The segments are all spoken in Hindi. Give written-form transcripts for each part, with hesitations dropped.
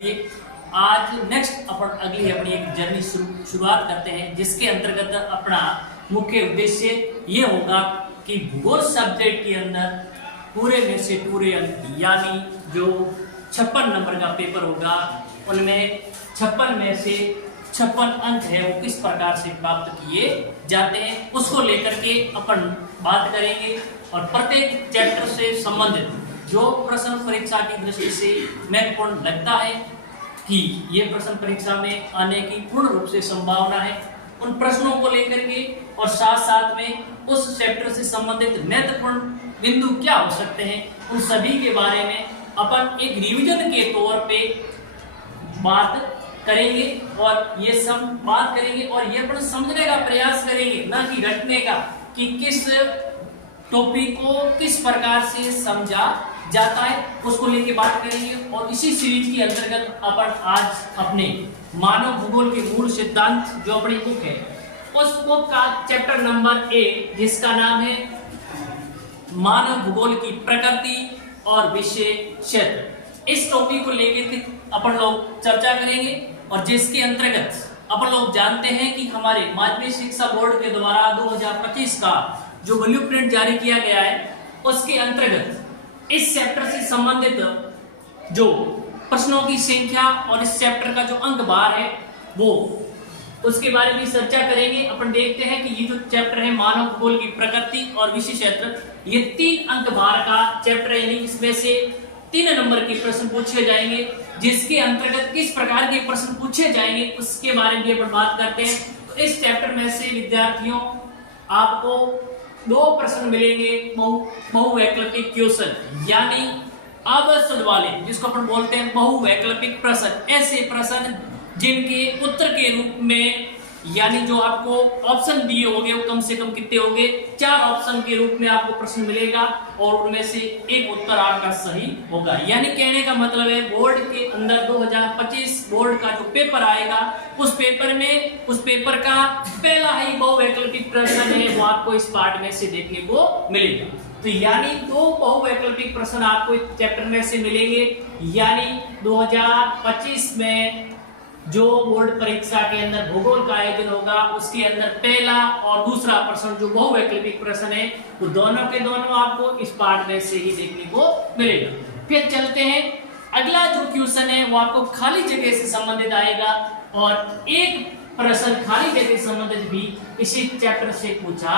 आज नेक्स्ट अपन अगली अपनी एक जर्नी शुरुआत करते हैं, जिसके अंतर्गत अपना मुख्य उद्देश्य ये होगा कि भूगोल सब्जेक्ट के अंदर पूरे में से पूरे अंक यानी जो 56 नंबर का पेपर होगा उनमें 56 में से 56 अंक है वो किस प्रकार से प्राप्त किए जाते हैं उसको लेकर के अपन बात करेंगे। और प्रत्येक चैप्टर से संबंधित जो प्रश्न परीक्षा की दृष्टि से महत्वपूर्ण लगता है कि ये प्रश्न परीक्षा में आने की पूर्ण रूप से संभावना है, उन प्रश्नों को लेकर के और साथ साथ में उस चैप्टर से संबंधित महत्वपूर्ण बिंदु क्या हो सकते हैं उन सभी के बारे में अपन एक रिवीजन के तौर पे बात करेंगे और ये सब बात करेंगे और ये अपन समझने का प्रयास करेंगे, ना कि रटने का, कि किस टॉपिक को किस प्रकार से समझा जाता है उसको लेके बात करेंगे। और इसी सीरीज के अंतर्गत अपन आज अपने मानव भूगोल के मूल सिद्धांत जो अपनी बुक है उस बुक का चैप्टर नंबर 1 जिसका नाम है मानव भूगोल की प्रकृति और विषय क्षेत्र, इस टॉपिक को लेके अपन लोग चर्चा करेंगे। और जिसके अंतर्गत अपन लोग जानते हैं कि हमारे माध्यमिक शिक्षा बोर्ड के द्वारा 2025 का जो ब्लूप्रिंट जारी किया गया है उसके अंतर्गत इस चैप्टर से संबंधित जो प्रश्नों की संख्या और इस चैप्टर का जो अंक भार है वो उसके बारे में चर्चा करेंगे। अपन देखते हैं कि ये जो चैप्टर है मानव भूगोल की प्रकृति और विषय क्षेत्र, ये 3 अंक भार का चैप्टर है, यानी इसमें से 3 नंबर के प्रश्न पूछे जाएंगे। जिसके अंतर्गत किस प्रकार के प्रश्न पूछे जाएंगे उसके बारे में अपन बात करते हैं। तो इस चैप्टर में से विद्यार्थियों आपको 2 प्रश्न मिलेंगे बहुवैकल्पिक क्वेश्चन, यानी अवसर वाले, जिसको अपन बोलते हैं बहुवैकल्पिक प्रश्न। ऐसे प्रश्न जिनके उत्तर के रूप में यानी जो आपको ऑप्शन दिए होंगे वो कम से कम कितने होंगे, 4 ऑप्शन के रूप में आपको प्रश्न मिलेगा और उनमें से एक उत्तर आपका सही होगा। यानी कहने का मतलब है बोर्ड के अंदर 2025 बोर्ड का जो पेपर आएगा उस पेपर का पहला ही बहुवैकल्पिक प्रश्न है वो आपको इस पार्ट में से देखने को मिलेगा। तो यानी 2 बहुवैकल्पिक प्रश्न आपको इस चैप्टर में से मिलेंगे। यानी 2025 में जो बोर्ड परीक्षा के अंदर भूगोल का आयोजन होगा उसके अंदर पहला और दूसरा प्रश्न जो बहुवैकल्पिक प्रश्न है वो दोनों के दोनों आपको इस पार्ट में से ही देखने को मिलेगा। फिर चलते हैं, अगला जो क्वेश्चन है वो आपको खाली जगह से संबंधित आएगा और एक प्रश्न खाली जगह से संबंधित भी इसी चैप्टर से पूछा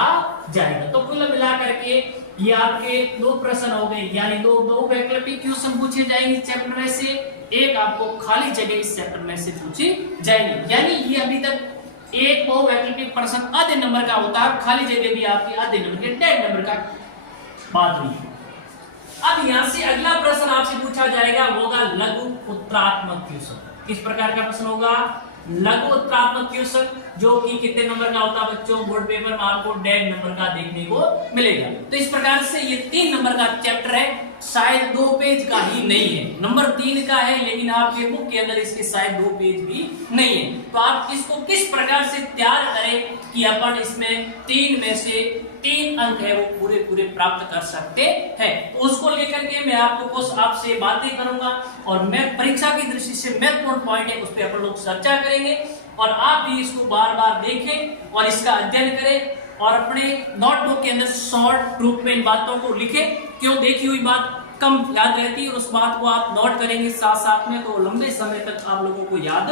जाएगा। तो कुल मिलाकर के ये आपके 2 प्रश्न हो गए, यानी 2 वैकल्पिक क्वेश्चन पूछे जाएंगे इस चैप्टर में से, एक आपको खाली जगह इस चैप्टर में से पूछी जाएंगे। यानी ये अभी तक एक बहुवैकल्पिक प्रश्न आधे नंबर का होता है, खाली जगह भी आपकी आधे नंबर के 1.5 नंबर का बात हुई। अब यहाँ से अगला प्रश्न आपसे पूछा जाएगा वो होगा लघु उत्तरात्मक क्वेश्चन। किस प्रकार का प्रश्न होगा? लघु उत्तरात्मक क्वेश्चन, जो कि कितने नंबर का होता है बच्चों? बोर्ड पेपर में आपको 1.5 नंबर का देखने को मिलेगा। तो इस प्रकार से ये 3 नंबर का चैप्टर है, शायद 2 पेज का ही नहीं है, नंबर 3 का है, लेकिन आपके बुक के अंदर इसके शायद 2 पेज भी नहीं है। तो आप इसको किस प्रकार से तैयार करें कि अपन इसमें 3 में से 3 अंक है वो पूरे प्राप्त कर सकते हैं। तो उसको लेकर के मैं आपको कुछ आपसे बातें करूंगा और मैं परीक्षा की दृष्टि से महत्वपूर्ण पॉइंट है उस पर अपन लोग चर्चा करेंगे और आप भी इसको बार-बार देखें और इसका अध्ययन करें और अपने नोटबुक के अंदर शॉर्ट रूप में इन बातों को लिखें। क्यों? देखी हुई बात कम याद रहती है और उस बात को आप नोट करेंगे साथ में तो लंबे समय तक आप लोगों को याद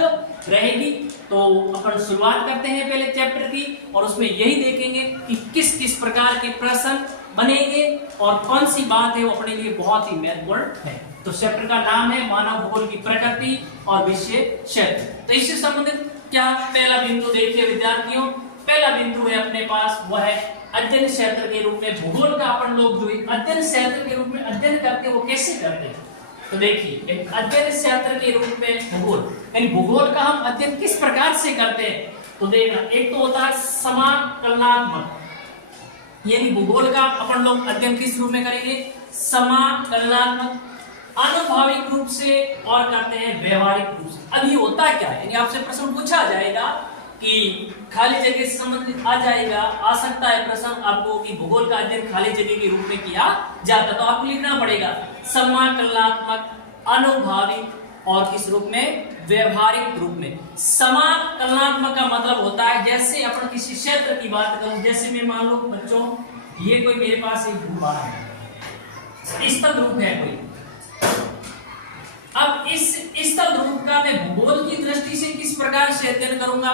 रहेगी। तो अपन शुरुआत करते हैं पहले चैप्टर की और उसमें यही देखेंगे कि किस किस प्रकार के प्रश्न बनेंगे और कौन सी बात है वो अपने लिए बहुत ही महत्वपूर्ण है। तो चैप्टर का नाम है मानव भूगोल की प्रकृति और विषय क्षेत्र। तो इससे संबंधित क्या पहला बिंदु देखिए विद्यार्थियों, पहला बिंदु है अपने पास वह है अध्ययन क्षेत्र के रूप में भूगोल का अपन लोग जो अध्ययन क्षेत्र के रूप में अध्ययन करते हैं वो कैसे करते हैं। तो देखिए एक अध्ययन क्षेत्र के रूप में भूगोल, यानी भूगोल का हम अध्ययन किस प्रकार से करते हैं। तो देखना, एक तो होता है समाकलनात्मक, यानी भूगोल का अपन लोग अध्ययन किस रूप में करेंगे? समाकलनात्मक, आनुभाविक रूप से और करते हैं व्यवहारिक रूप से। अब ये होता क्या है, यानी आपसे प्रश्न पूछा जाएगा कि खाली जगह से संबंधित आ जाएगा, आ सकता है प्रश्न आपको कि भूगोल का अध्ययन खाली जगह के रूप में किया जाता, तो आपको लिखना पड़ेगा समाकलनात्मक, आनुभाविक और किस रूप में, व्यवहारिक रूप में। समाकलनात्मक का मतलब होता है जैसे अपन किसी क्षेत्र की बात करूं, जैसे मैं मान लो बच्चों ये कोई मेरे पास एक भूभाग है, स्थल रूप है कोई। अब इस स्थल रूप का मैं भूगोल की दृष्टि से किस प्रकार से अध्ययन करूंगा,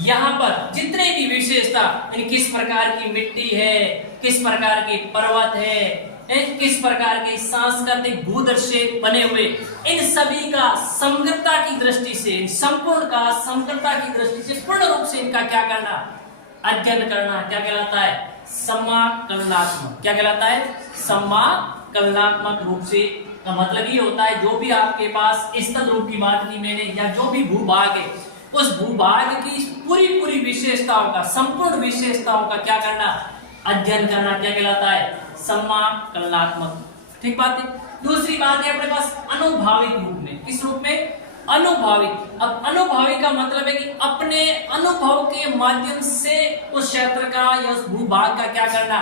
यहाँ पर जितने भी विशेषता, किस प्रकार की मिट्टी है, किस प्रकार के पर्वत है, किस प्रकार के सांस्कृतिक भूदृश्य बने हुए, इन सभी का समग्रता की दृष्टि से, संपूर्ण का समग्रता की दृष्टि से पूर्ण रूप से इनका क्या करना, अध्ययन करना, क्या कहलाता है, समाकलनात्मक। क्या कहलाता है, समाकलनात्मक रूप से। का मतलब ये होता है जो भी आपके पास स्थल रूप की बात की मैंने, या जो भी भूभाग है उस भूभाग की पूरी विशेषताओं का, संपूर्ण विशेषताओं का क्या करना, अध्ययन करना, क्या कहलाता है, समाकलनात्मक। ठीक बात है। दूसरी बात है अपने पास अनुभाविक रूप में। किस रूप में, अनुभाविक। अब अनुभाविक का मतलब है कि अपने अनुभव के माध्यम से उस क्षेत्र का या उस भूभाग का क्या करना,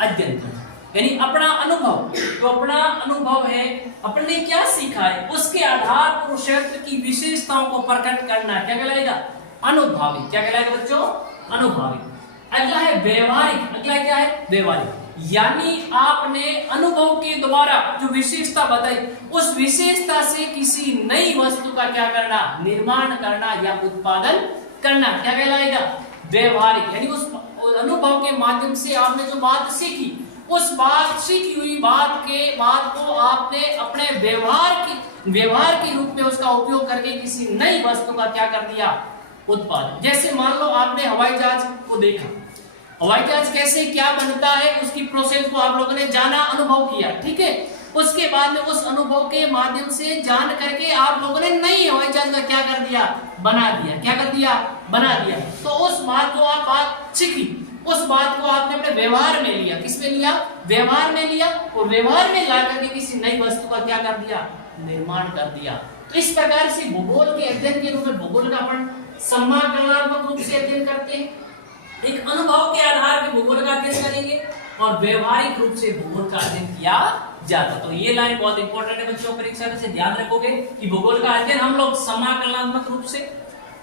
अध्ययन करना, यानी अपना अनुभव। तो अपना अनुभव है, अपने क्या सीखा है उसके आधार पर उस क्षेत्र की विशेषताओं को प्रकट करना, क्या कहलाएगा, अनुभाविक। क्या कहलाएगा बच्चों, अनुभाविक। अगला है व्यवहारिक। अगला क्या है, व्यवहारिक, यानी आपने अनुभव के द्वारा जो विशेषता बताई उस विशेषता से किसी नई वस्तु का क्या करना, निर्माण करना या उत्पादन करना, क्या कहलाएगा, व्यवहारिक। यानी उस अनुभव के माध्यम से आपने जो बात सीखी, उस बात सीखी हुई बात को आपने अपने व्यवहार के रूप में उसका उपयोग करके किसी नई वस्तु का क्या कर दिया, उत्पादन। जैसे मान लो आपने हवाई जहाज को देखा, हवाई जहाज कैसे क्या बनता है उसकी प्रोसेस को आप लोगों ने जाना, अनुभव किया, ठीक है। उसके बाद में उस अनुभव के माध्यम से जान करके आप लोगों ने नई हवाई जहाज का क्या कर दिया, बना दिया। क्या कर दिया, बना दिया। तो उस बात को आप बात सीखी, उस बात को आपने अपने व्यवहार में लिया। किस में लिया, व्यवहार में लिया, और व्यवहार में ला करके किसी नई वस्तु का क्या कर दिया, निर्माण कर दिया। तो इस प्रकार से भूगोल के अध्ययन के रूप में भूगोल का अपन समाकलनात्मक रूप से अध्ययन करते हैं। एक अनुभव के आधार पर भूगोल का अध्ययन करेंगे और व्यवहारिक रूप से भूगोल का अध्ययन किया जाता। तो ये लाइन बहुत इंपॉर्टेंट है बच्चों, परीक्षा में से ध्यान रखोगे कि भूगोल का अध्ययन हम लोग समाकलनात्मक रूप से,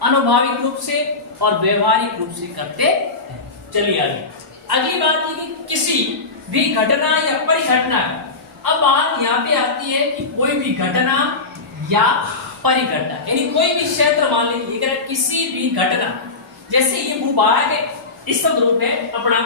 अनुभाविक रूप से और व्यवहारिक रूप से करते हैं। चलिए आगे। अगली बात ये कि किसी भी घटना या परिघटना, अब बात यहाँ पे आती है कि कोई भी घटना या परिघटना, यानी कोई भी क्षेत्र मान लीजिए, अगर किसी भी घटना, जैसे ये भूभाग स्थल रूप है अपना,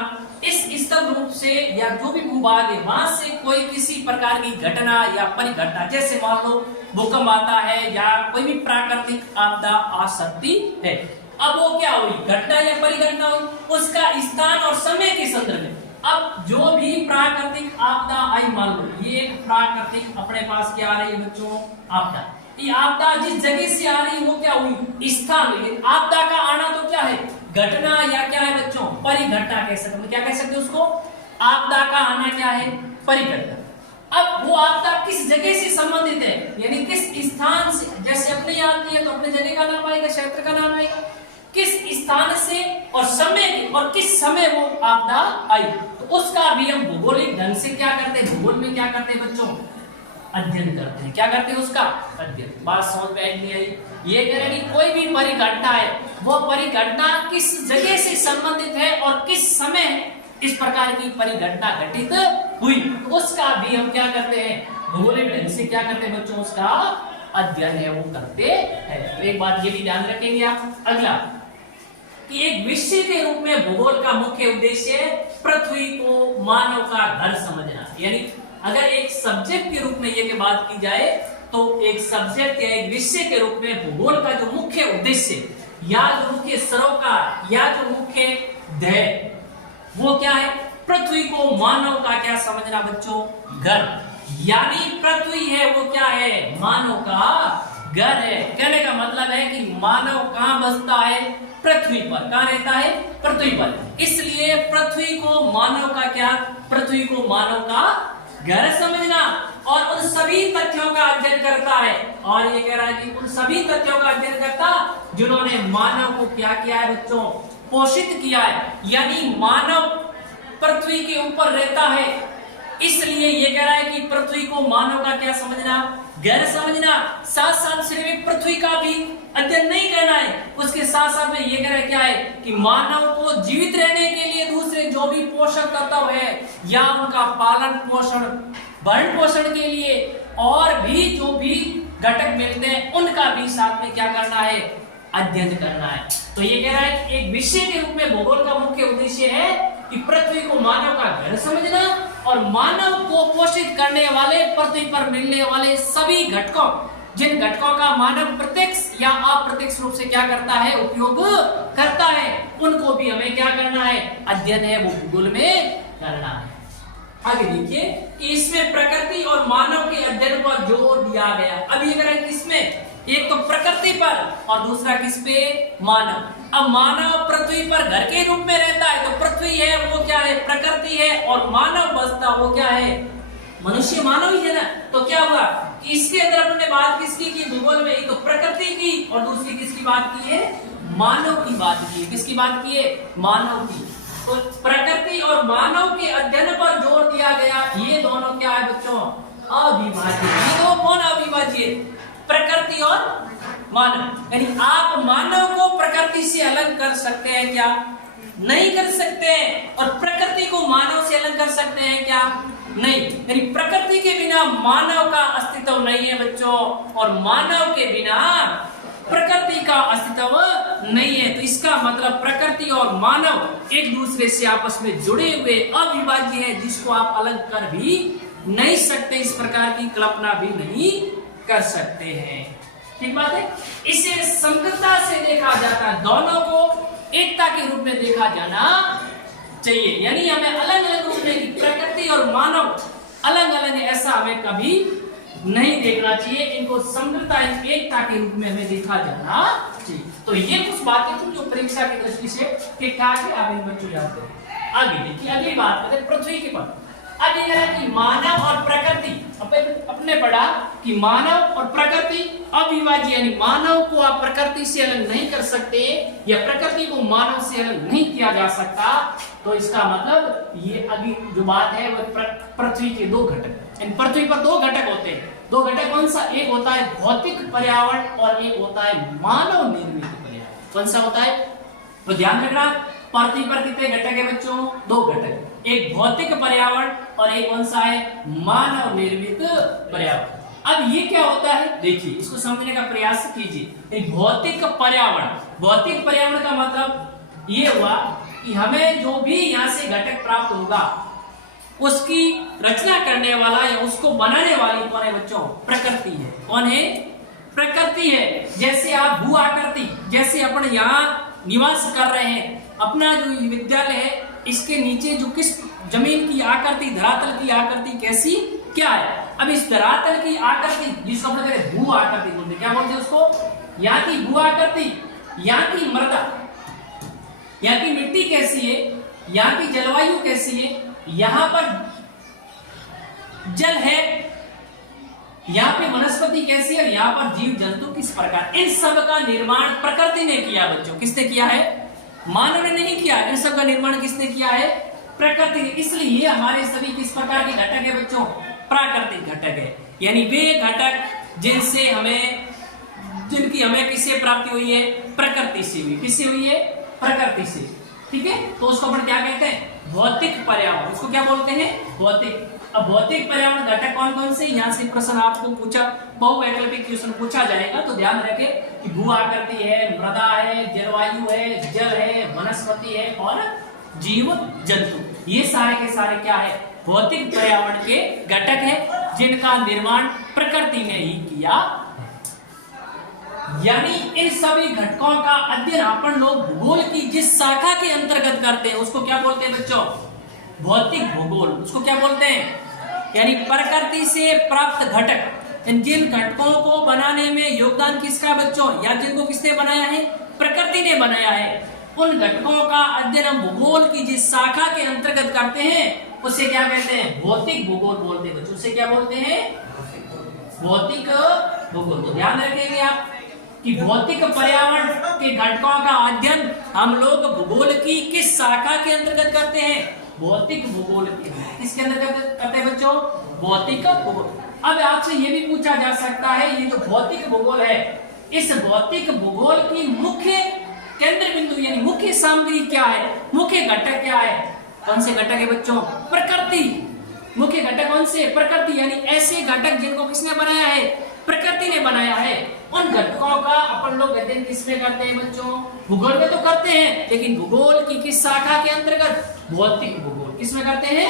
इस स्थल रूप से या जो भी भूभाग है वहां से कोई किसी प्रकार की घटना या परिघटना, जैसे मान लो भूकंप आता है या कोई भी प्राकृतिक आपदा आ सकती है। अब वो क्या हुई, घटना या परिघटना हुई, उसका स्थान और समय के संदर्भ में। अब जो भी प्राकृतिक आपदा आई, मान लो ये एक प्राकृतिक अपने पास क्या आ रही है बच्चों, आपदा। ये आपदा जिस जगह से आ रही है वो क्या हुई, स्थान हुई। आपदा का आना तो क्या है, घटना या क्या है बच्चों, परिघटना कह सकते हैं। क्या कह सकते हैं उसको, आपदा का आना क्या है, परिघटना। अब वो आपदा किस जगह से संबंधित है, यानी किस स्थान से, जैसे अपने आती है तो अपने जगह का नाम आएगा, क्षेत्र का नाम आएगा, किस स्थान से और समय, और किस समय वो आपदा आई, तो उसका भी हम भौगोलिक ढंग से क्या करते हैं, भूगोल में क्या करते हैं बच्चों, अध्ययन करते हैं। क्या करते हैं उसका अध्ययन। बात समझ में नहीं आई। ये कह रहे हैं कि कोई भी परिघटना है, वो परिघटना किस जगह से संबंधित है और किस समय इस प्रकार की परिघटना घटित हुई, उसका भी हम क्या करते हैं, भौगोलिक ढंग से क्या करते हैं बच्चों, उसका अध्ययन है वो करते हैं। तो एक बात ये भी ध्यान रखेंगे आप। अगला कि एक विषय के रूप में भूगोल का मुख्य उद्देश्य है पृथ्वी को मानव का घर समझना। यानी अगर एक सब्जेक्ट के रूप में ये बात की जाए तो एक सब्जेक्ट या एक विषय के रूप में भूगोल का जो मुख्य उद्देश्य या जो मुख्य सरोकार या जो मुख्य ध्येय वो क्या है, पृथ्वी को मानव का क्या समझना बच्चों, घर। यानी पृथ्वी है वो क्या है, मानव का घर है। कहने का मतलब है कि मानव कहाँ बसता है, पृथ्वी पर। कहाँ रहता है, पृथ्वी पर। इसलिए पृथ्वी को मानव का क्या, पृथ्वी को मानव का घर समझना और उन सभी तथ्यों का अध्ययन करता है। और ये कह रहा है कि उन सभी तथ्यों का अध्ययन करता जिन्होंने मानव को क्या किया है बच्चों, पोषित किया है। यानी मानव पृथ्वी के ऊपर रहता है, इसलिए ये कह रहा है कि पृथ्वी को मानव का क्या समझना, गैर समझना, साथ साथ सिर्फ पृथ्वी का भी अध्ययन नहीं करना है, उसके साथ साथ में ये कह रहा है क्या है कि मानव को जीवित रहने के लिए दूसरे जो भी पोषक तत्व है या उनका पालन पोषण भरण पोषण के लिए और भी जो भी घटक मिलते हैं उनका भी साथ में क्या करना है, अध्ययन करना है। तो ये कह रहा है कि एक विषय के रूप में भूगोल का मुख्य उद्देश्य है कि पृथ्वी को मानव का घर समझना और मानव को पोषित करने वाले पृथ्वी पर मिलने वाले सभी घटकों, जिन घटकों का मानव प्रत्यक्ष या अप्रत्यक्ष रूप से क्या करता है, उपयोग करता है, उनको भी हमें क्या करना है, अध्ययन है वो भूगोल में करना है। आगे देखिए कि इसमें प्रकृति और मानव के अध्ययन पर जोर दिया गया। अब ये कह रहा है किसमें, एक तो प्रकृति पर और दूसरा किस पे, मानव। अब मानव पृथ्वी पर घर के रूप में रहता है, तो पृथ्वी है वो क्या है, प्रकृति है, और मानव बसता वो क्या है, मनुष्य मानव ही है ना। तो क्या हुआ कि इसके अंदर अपने बात किसकी की भूगोल में, एक तो प्रकृति की और दूसरी किसकी बात की है, मानव की बात की है। किसकी बात की है, मानव की। तो प्रकृति और मानव के अध्ययन पर जोर दिया गया। ये दोनों क्या है बच्चों, अविभाज्य। ये दो कौन अविभाज्य, प्रकृति और मानव। यानी आप मानव को प्रकृति से अलग कर सकते हैं क्या, नहीं कर सकते। और प्रकृति को मानव से अलग कर सकते हैं क्या, नहीं। यानी प्रकृति के बिना मानव का अस्तित्व नहीं है बच्चों, और मानव के बिना प्रकृति का अस्तित्व नहीं है। तो इसका मतलब प्रकृति और मानव एक दूसरे से आपस में जुड़े हुए अविभाज्य है, जिसको आप अलग कर भी नहीं सकते, इस प्रकार की कल्पना भी नहीं कर सकते हैं। ठीक बात है। इसे समग्रता से देखा जाता है, दोनों को एकता के रूप में देखा जाना चाहिए। यानी हमें अलग अलग रूप में प्रकृति और मानव अलग अलग, ऐसा हमें कभी नहीं देखना चाहिए। इनको समग्रता एकता के रूप में हमें देखा जाना चाहिए। तो ये कुछ बातें थी जो परीक्षा की दृष्टि से ठीक ठाक है, आप इन बच्चों याद करें। आगे देखिए, अगली बात करते हैं पृथ्वी के पर। अब ये कि मानव और प्रकृति, अपने पढ़ा कि मानव और प्रकृति अविभाज्य, यानी मानव को आप प्रकृति से अलग नहीं कर सकते या प्रकृति को मानव से अलग नहीं किया जा सकता। तो इसका मतलब ये अभी जो बात है वो पृथ्वी के दो घटक, पृथ्वी पर दो घटक होते हैं। दो घटक कौन सा, एक होता है भौतिक पर्यावरण और एक होता है मानव निर्मित पर्यावरण। कौन सा होता है, तो ध्यान रखना, पृथ्वी पर कितने घटक है बच्चों, दो घटक, एक भौतिक पर्यावरण और एक कौन सा है, मानव निर्मित पर्यावरण। अब ये क्या होता है, देखिए इसको समझने का प्रयास कीजिए। भौतिक पर्यावरण, भौतिक पर्यावरण का मतलब ये हुआ कि हमें जो भी यहाँ से घटक प्राप्त होगा उसकी रचना करने वाला या उसको बनाने वाली कौन है बच्चों, प्रकृति है। कौन है, प्रकृति है। जैसे आप भू आकृति, जैसे अपन यहाँ निवास कर रहे हैं, अपना जो विद्यालय है इसके नीचे जो किस जमीन की आकृति, धरातल की आकृति कैसी क्या है। अब इस धरातल की आकृति जिसको हम कहते हैं भू आकृति बोलते हैं, क्या बोलते हैं उसको, यहाँ की भू आकृति, यहाँ की मृदा, यहाँ की मिट्टी कैसी है, यहाँ की जलवायु कैसी है, यहाँ पर जल है, यहाँ पे वनस्पति कैसी है, यहाँ पर जीव जंतु किस प्रकार, इन सब का निर्माण प्रकृति ने किया बच्चों। किसने किया है, मानव ने नहीं किया। इन सब का निर्माण किसने किया है, प्रकृति ने। इसलिए ये हमारे सभी किस प्रकार के घटक है बच्चों, प्राकृतिक घटक है। यानी वे घटक जिनसे हमें, जिनकी हमें किससे प्राप्ति हुई है, प्रकृति से हुई। किससे हुई है, प्रकृति से। ठीक है, तो उसको अपन क्या कहते हैं, भौतिक पर्यावरण। उसको क्या बोलते हैं, भौतिक। अब भौतिक पर्यावरण घटक कौन कौन से, यहाँ से प्रश्न आपको पूछा, बहुवैकल्पिक क्वेश्चन पूछा जाएगा, तो ध्यान रखें कि भू आकृति है, मृदा है, जलवायु है, जल है, वनस्पति है और जीव जंतु, ये सारे के सारे क्या है, भौतिक पर्यावरण के घटक है, जिनका निर्माण प्रकृति ने ही किया। यानी इन सभी घटकों का अध्ययन अपन लोग भूगोल की जिस शाखा के अंतर्गत करते हैं उसको क्या बोलते हैं बच्चों, भौतिक भूगोल। उसको क्या बोलते हैं, यानी प्रकृति से प्राप्त घटक, जिन घटकों को बनाने में योगदान किसका बच्चों, या जिनको किसने बनाया है, प्रकृति ने बनाया है, उन घटकों का अध्ययन हम भूगोल की जिस शाखा के अंतर्गत करते हैं उसे क्या कहते हैं, भौतिक भूगोल बोलते हैं बच्चों। उसे क्या बोलते हैं, भौतिक भूगोल। तो ध्यान रखेंगे आप कि भौतिक पर्यावरण के घटकों का अध्ययन हम लोग भूगोल की किस शाखा के अंतर्गत करते हैं, भौतिक भूगोल के। किसके अंतर्गत करते हैं बच्चों, भौतिक भूगोल। अब आपसे ये भी पूछा जा सकता है, ये जो भौतिक भूगोल है, इस भौतिक भूगोल की मुख्य केंद्र बिंदु यानी मुख्य सामग्री क्या है, मुख्य घटक क्या है? कौन से घटक है बच्चों? प्रकृति। मुख्य घटक कौन से? प्रकृति, यानी ऐसे घटक जिनको किसने बनाया है? प्रकृति ने बनाया है। उन घटकों का अपन लोग अध्ययन किसमें करते हैं बच्चों? भूगोल में तो करते हैं, लेकिन भूगोल की किस शाखा के अंतर्गत? भौतिक भूगोल। किसमें करते हैं?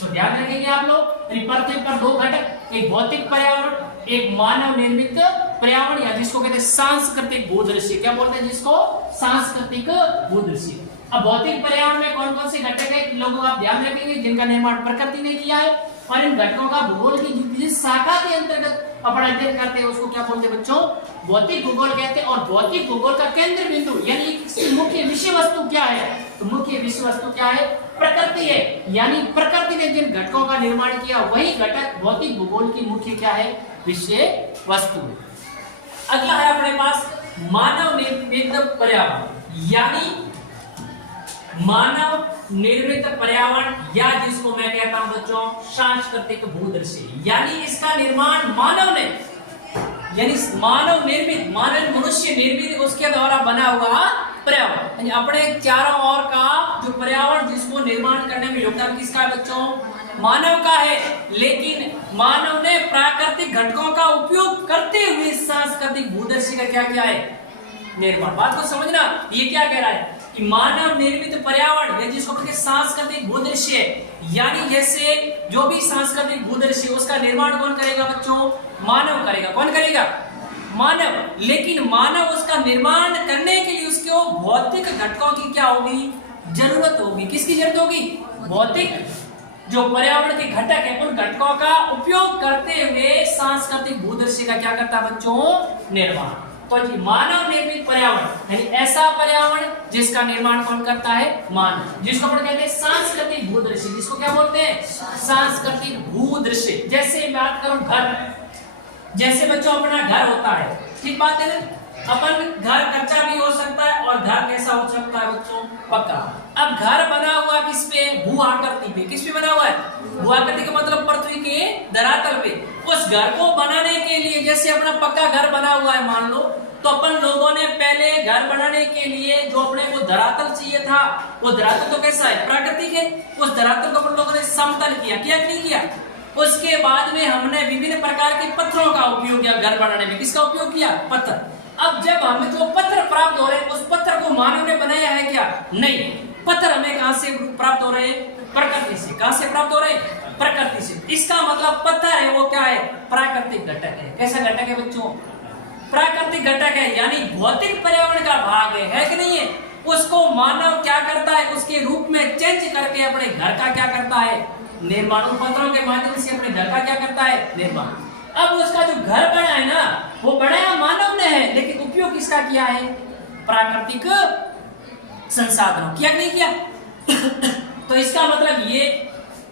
तो ध्यान रखेंगे आप लोग, पृथ्वी पर दो घटक, एक भौतिक पर्यावरण, एक मानव निर्मित पर्यावरण, या जिसको कहते हैं सांस्कृतिक भूदृश्य। क्या बोलते हैं जिसको? सांस्कृतिक भूदृश्य। अब भौतिक पर्यावरण में कौन कौन से घटक है लोगों आप ध्यान रखेंगे, जिनका निर्माण प्रकृति ने किया है, और इन घटकों का भूगोल की जिस शाखा के अंतर्गत अपन अध्ययन करते हैं उसको क्या बोलते हैं बच्चों? भौतिक भूगोल कहते हैं। और भौतिक भूगोल का केंद्र बिंदु यानी इसकी मुख्य विषय वस्तु क्या है? तो मुख्य विषय वस्तु क्या है? प्रकृति है। यानी प्रकृति ने जिन घटकों का निर्माण किया वही घटक भौतिक भूगोल की मुख्य क्या है? विषय वस्तु। अगला है अपने पास मानव निर्मित पर्यावरण, यानी मानव निर्मित पर्यावरण, या जिसको मैं कहता हूं बच्चों सांस्कृतिक भूदृश्य। यानी इसका निर्माण मानव ने, यानी मानव निर्मित, मानव मनुष्य निर्मित उसके द्वारा बना हुआ पर्यावरण, यानी अपने चारों ओर का जो पर्यावरण जिसको निर्माण करने में योगदान किसका है बच्चों? मानव का है। लेकिन मानव ने प्राकृतिक घटकों का उपयोग करते हुए सांस्कृतिक भूदृश्य का क्या किया है? निर्माण। बात को समझना, ये क्या कह रहा है कि मानव निर्मित पर्यावरण या जिसको कहते हैं सांस्कृतिक भूदृश्य, यानी जैसे जो भी सांस्कृतिक भूदृश्य उसका निर्माण कौन करेगा बच्चों? मानव करेगा। कौन करेगा? मानव। लेकिन मानव उसका निर्माण करने के लिए उसको भौतिक घटकों की क्या होगी? जरूरत होगी। किसकी जरूरत होगी? भौतिक जो पर्यावरण के घटक है उन घटकों का उपयोग करते हुए सांस्कृतिक भूदृश्य का क्या करता है बच्चों? निर्माण। तो जी मानव निर्मित पर्यावरण यानी ऐसा पर्यावरण जिसका निर्माण कौन करता है? मानव। जिसको अपन कहते हैं सांस्कृतिक भूदृश्य। जिसको क्या बोलते हैं? सांस्कृतिक भूदृश्य। जैसे बात करूं घर, जैसे बच्चों अपना घर होता है, ठीक बात है ना? अपन घर कच्चा भी हो सकता है और घर कैसा हो सकता है बच्चों? पक्का। अब घर बना हुआ किस पे? भू आकृति पे। किस पे बना हुआ है? भू आकृति का मतलब पृथ्वी के धरातल पे। उस घर को बनाने के लिए जैसे अपना पक्का घर बना हुआ है मान लो, तो अपन लोगों ने पहले घर बनाने के लिए जो अपने को धरातल चाहिए था, वो धरातल तो कैसा है? प्राकृतिक है। उस धरातल को अपन लोगों ने समतल किया, क्या नहीं किया? उसके बाद में हमने विभिन्न प्रकार के पत्थरों का उपयोग किया घर बनाने में। किसका उपयोग किया? पत्थर। अब जब हमें जो पत्थर प्राप्त हो रहे हैं उस पत्थर को मानव ने बनाया है क्या? नहीं। पत्थर हमें कहां से प्राप्त हो रहे हैं? प्रकृति से। कहां से प्राप्त हो रहे हैं? प्रकृति से। इसका मतलब पत्थर है वो क्या है? प्राकृतिक घटक है। कैसा घटक है बच्चों? प्राकृतिक घटक है, यानी भौतिक पर्यावरण का भाग है कि नहीं है? उसको मानव क्या करता है? उसके रूप में चेंज करके अपने घर का क्या करता है? निर्माण। पत्थरों के माध्यम से अपने घर का क्या करता है? निर्माण। अब उसका जो घर बना है ना, वो बनाया मानव ने है, लेकिन उपयोग किसका किया है? प्राकृतिक संसाधनों। किया नहीं किया? तो इसका मतलब ये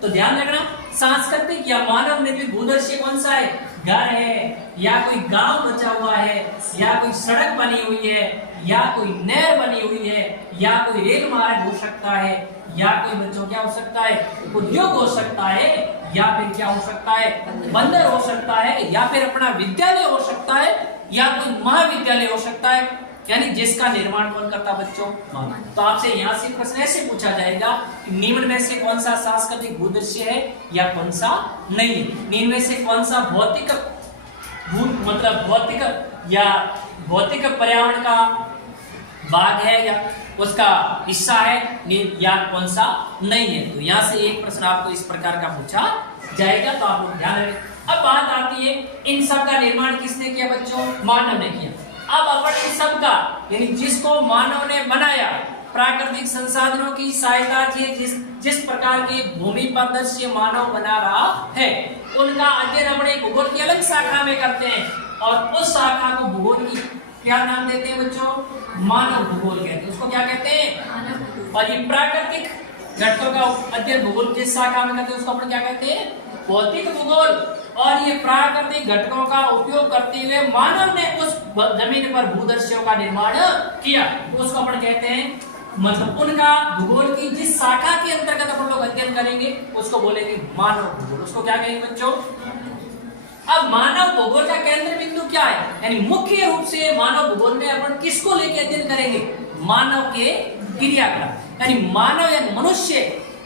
तो ध्यान रखना, सांस्कृतिक या मानव निर्मित भूदृश्य कौन सा है? घर है, या कोई गांव बचा हुआ है, या कोई सड़क बनी हुई है, या कोई नहर बनी हुई है, या कोई रेल मार्ग हो सकता है, या कोई बच्चों क्या हो सकता है? उद्योग हो सकता है, या फिर क्या हो सकता है? बंदर हो सकता है, या फिर अपना विद्यालय हो सकता है, या कोई महाविद्यालय हो सकता है, यानी जिसका निर्माण कौन करता बच्चों? मानव। तो आपसे यहाँ से प्रश्न ऐसे पूछा जाएगा कि निम्न में से कौन सा सांस्कृतिक भूदृश्य है या कौन सा नहीं है? निम्न में से कौन सा भौतिक मतलब भौतिक या भौतिक पर्यावरण का भाग है या उसका हिस्सा है या कौन सा नहीं है? तो यहाँ से एक प्रश्न आपको इस प्रकार का पूछा जाएगा, तो आप लोग ध्यान रखें। अब बात आती है इन सब का निर्माण किसने किया बच्चों? मानव ने किया। अब अपन इन सब का यानी जिसको मानव ने बनाया, प्राकृतिक संसाधनों की सहायता से जिस प्रकार की भूमि परिदृश्य मानव बना रहा है, उनका अध्ययन अपने भूगोल की अलग शाखा में करते हैं, और उस शाखा को भूगोल की क्या नाम देते हैं बच्चों? मानव भूगोल कहते हैं। उसको क्या कहते हैं? और ये प्राकृतिक घटकों का अध्ययन भूगोल किस शाखा में करते हैं? उसको अपन क्या कहते हैं? भौतिक भूगोल। और ये प्राकृतिक घटकों का उपयोग करते हुए मानव ने उस जमीन पर भूदृश्यों का निर्माण किया, उसको अपन कहते हैं, मतलब उनका भूगोल की जिस शाखा के अंतर्गत अपन लोग अध्ययन करेंगे उसको बोलेंगे मानव भूगोल। उसको क्या कहेंगे बच्चों? अब मानव भूगोल का केंद्र बिंदु क्या है, यानी मुख्य रूप से मानव भूगोल में अपन किसको लेके अध्ययन करेंगे, मानव के क्रियाकलाप, यानी मानव या मनुष्य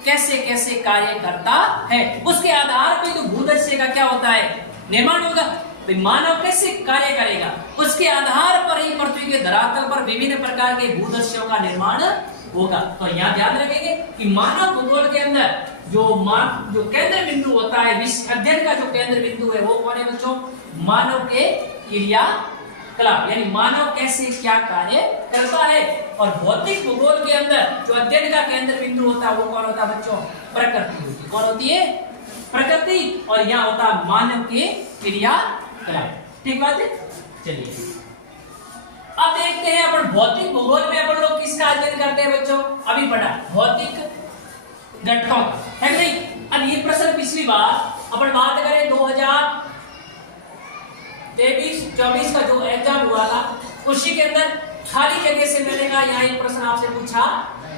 कैसे कैसे कार्य करता है, उसके आधार पर तो भूदृश्य का क्या होता है, निर्माण होगा। तो मानव कैसे कार्य करेगा, उसके आधार पर ही पृथ्वी के धरातल पर विभिन्न प्रकार के भूदृश्यों का निर्माण होगा। तो यहाँ ध्यान रखेंगे कि मानव भूगोल के अंदर जो केंद्र बिंदु होता है, अध्ययन का जो केंद्र बिंदु है वो कौन है बच्चों, मानव के क्रियाकलाप, यानी मानव कैसे क्या कार्य करता है। और भौतिक भूगोल के अंदर जो अध्ययन का केंद्र बिंदु होता है वो कौन होता है बच्चों, प्रकृति होती है। कौन होती है, प्रकृति। और यहाँ होता है मानव के क्रियाकलाप। ठीक बात है। चलिए अब देखते हैं अपन भौतिक भूगोल में अपन लोग किसका अध्ययन करते हैं बच्चों, अभी पढ़ा भौतिक घटकों है नहीं। अब ये प्रश्न पिछली बार अपन बात करें 2023-24 का जो एग्जाम हुआ था उसी के अंदर खाली जगह से मिलेगा, यहाँ एक प्रश्न आपसे पूछा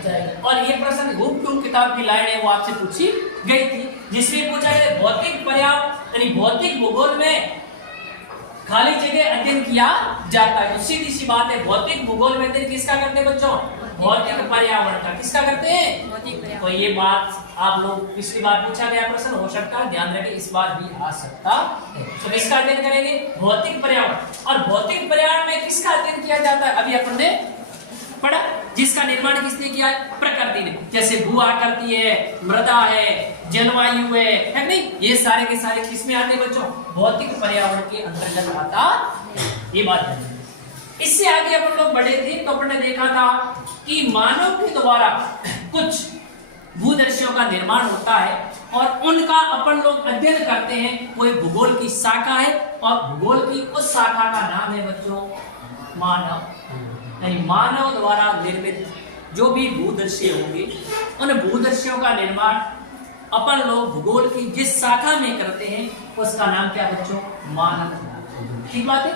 जाएगा। और ये प्रश्न गुप्त किताब की लाइन है वो आपसे पूछी गई थी, जिसमें पूछा गया भौतिक पर्यावरण यानी भौतिक भूगोल में खाली जगह अध्ययन किया जाता है। तो सीधी सी बात है, भौतिक भूगोल में अध्ययन किसका करते हैं बच्चों, भौतिक पर्यावरण का। किसका करते हैं, तो ये बात आप लोग पिछली बार पूछा गया प्रश्न, हो सकता है ध्यान रखें इस बार भी आ सकता है। तो किसका अध्ययन करेंगे, भौतिक पर्यावरण। और भौतिक पर्यावरण में किसका अध्ययन किया जाता है, अभी अपन ने पढ़ा, जिसका निर्माण किसने किया है, प्रकृति ने। जैसे भू आकृति है, मृदा है, जलवायु है नहीं, ये सारे के सारे किसमें आते हैं बच्चों, भौतिक पर्यावरण के अंतर्गत आता है। ये बात है। इससे आगे अपन लोग बढ़े थे तो अपन ने देखा था कि मानव के द्वारा कुछ भूदृश्यों का निर्माण होता है और उनका अपन लोग अध्ययन करते हैं। कोई भूगोल की शाखा है और भूगोल की उस शाखा का नाम है बच्चों मानव, यानी मानव द्वारा निर्मित जो भी भूदृश्य होंगे उन भूदृश्यों का निर्माण अपन लोग भूगोल की जिस शाखा में करते हैं उसका नाम क्या बच्चों, मानव। ठीक बात है।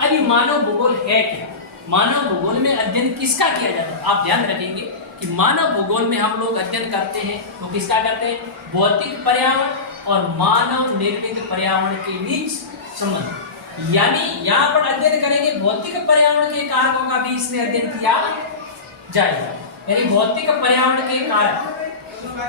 अभी मानव भूगोल है क्या, मानव भूगोल में अध्ययन किसका किया जाता है। आप ध्यान रखेंगे कि मानव भूगोल में हम लोग अध्ययन करते हैं तो किसका करते हैं, भौतिक पर्यावरण और मानव निर्मित पर्यावरण के बीच संबंध। यानी यहाँ पर अध्ययन करेंगे भौतिक पर्यावरण के कारकों का भी इसमें अध्ययन किया जाएगा, यानी भौतिक पर्यावरण के कारक।